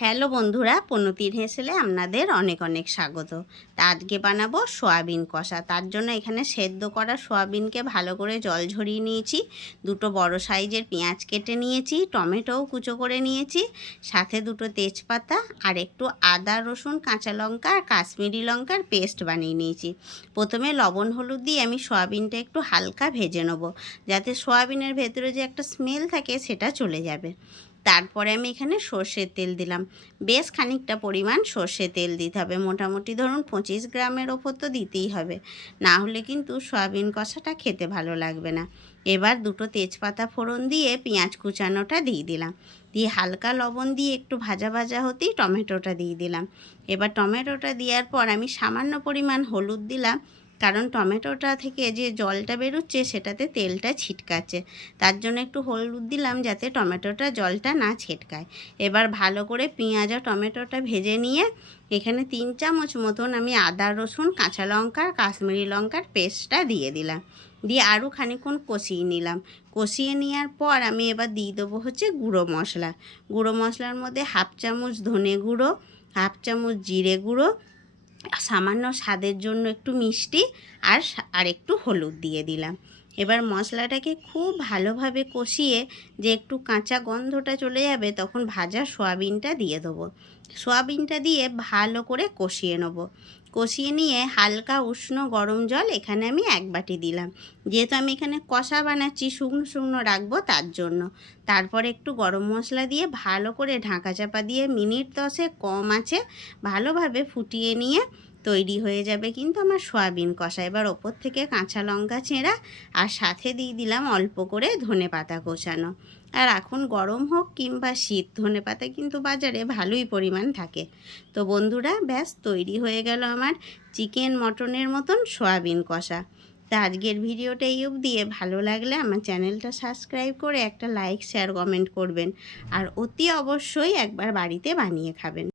Hello বন্ধুরা, পনতির হেসেলে আপনাদের অনেক অনেক স্বাগত। তা আজকে বানাবো সয়াবিন কষা। তার জন্য এখানে সেদ্ধ করা সয়াবিনকে ভালো করে জল ঝরিয়ে নিয়েছি, দুটো বড় সাইজের পেঁয়াজ কেটে নিয়েছি, টমেটোও কুচো করে নিয়েছি, সাথে দুটো তেজপাতা আর একটু আদা রসুন কাঁচা লঙ্কা আর কাশ্মীরি লঙ্কার পেস্ট বানিয়ে নিয়েছি। প্রথমে লবণ হলুদ দিয়ে আমি সয়াবিনটা একটু হালকা ভেজে নেব, যাতে সয়াবিনের ভেতরে যে একটা স্মেল থাকে সেটা চলে যাবে। তারপরে আমি এখানে সর্ষের তেল দিলাম, বেশ খানিকটা পরিমাণ সর্ষে তেল দিতে হবে, মোটামুটি ধরুন 25 গ্রামের ওপর তো দিতেই হবে, না হলে কিন্তু সয়াবিন কষাটা খেতে ভালো লাগবে না। এবার দুটো তেজপাতা ফোড়ন দিয়ে পেঁয়াজ কুচানোটা দিয়ে দিলাম, দিয়ে হালকা লবণ দিয়ে একটু ভাজা ভাজা হতেই টমেটোটা দিয়ে দিলাম। এবার টমেটোটা দেওয়ার পর আমি সামান্য পরিমাণ হলুদ দিলাম, কারণ টমেটোটা থেকে যে জলটা বেরোচ্ছে সেটাতে তেলটা ছিটকাচ্ছে, তার জন্য একটু হলুদ দিলাম যাতে টমেটোটা জলটা না ছিটকায়। এবার ভালো করে পেঁয়াজ আর টমেটোটা ভেজে নিয়ে এখানে 3 চামচ মতন আমি আদা রসুন কাঁচা লঙ্কা কাশ্মীরি লঙ্কার পেস্টটা দিয়ে দিলাম, দিয়ে আরও খানিকক্ষণ কষিয়ে নিলাম। কষিয়ে নেওয়ার পর আমি এবার দিয়ে দেবো গুঁড়ো মশলা। গুঁড়ো মশলার মধ্যে 1/2 চামচ ধনে গুঁড়ো, 1/2 চামচ জিরে গুঁড়ো, সামান্য স্বাদের জন্য একটু মিষ্টি আর একটু হলুদ দিয়ে দিলাম। এবার মশলাটাকে খুব ভালোভাবে কষিয়ে যে একটু কাঁচা গন্ধটা চলে যাবে তখন ভাজা সয়াবিনটা দিয়ে দেবো। সয়াবিনটা দিয়ে ভালো করে কষিয়ে নেব। কষিয়ে নিয়ে হালকা উষ্ণ গরম জল এখানে আমি 1 বাটি দিলাম, যেহেতু আমি এখানে কষা বানাচ্ছি শুকনো শুকনো রাখবো তার জন্য। তারপরে একটু গরম মশলা দিয়ে ভালো করে ঢাকা চাপা দিয়ে মিনিট 10 কম আছে ভালোভাবে ফুটিয়ে নিয়ে তৈরি হয়ে যাবে কিন্তু আমার সয়াবিন কষা। এবার ওপর থেকে কাঁচা লঙ্কা ছেঁড়া আর সাথে দিয়ে দিলাম অল্প করে ধনেপাতা কোচানো। আর এখন গরম হোক কিংবা শীত, ধনেপাতা কিন্তু বাজারে ভালোই পরিমাণ থাকে। তো বন্ধুরা ব্যাস তৈরি হয়ে গেল আমার চিকেন মটনের মতন সয়াবিন কষা। তা আজকের ভিডিওটা এই অবধি। ভালো লাগলে আমার চ্যানেলটা সাবস্ক্রাইব করে একটা লাইক শেয়ার কমেন্ট করবেন, আর অতি অবশ্যই একবার বাড়িতে বানিয়ে খাবেন।